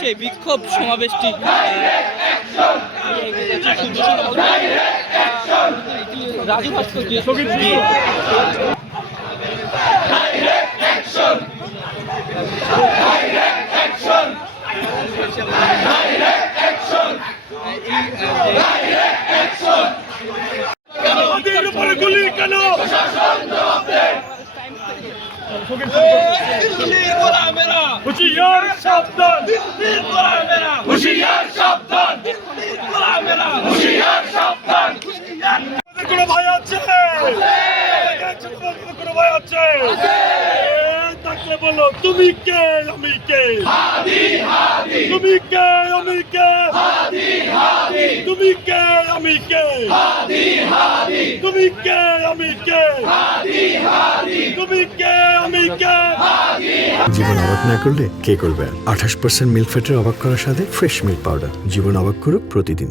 সেই বিক্ষোভ সমাবেশটি রাজু ভাস্কর গুলি কেন হুশিয়ার সাবধান হুশিয়ার সাবধান হুশিয়ার সাবধান কোনো ভয় আছে কোনো ভয় আছে তাকে বলো তুমি কে আমি কে তুমি কে আমি কে তুমি কে আমি কে তুমি কে আমি কে তুমি কে আমি কে। জীবন অবাক না করলে কে করবে? 28% মিল্ক ফ্যাটের অবাক করার সাথে ফ্রেশ মিল্ক পাউডার। জীবন অবাক করুক প্রতিদিন।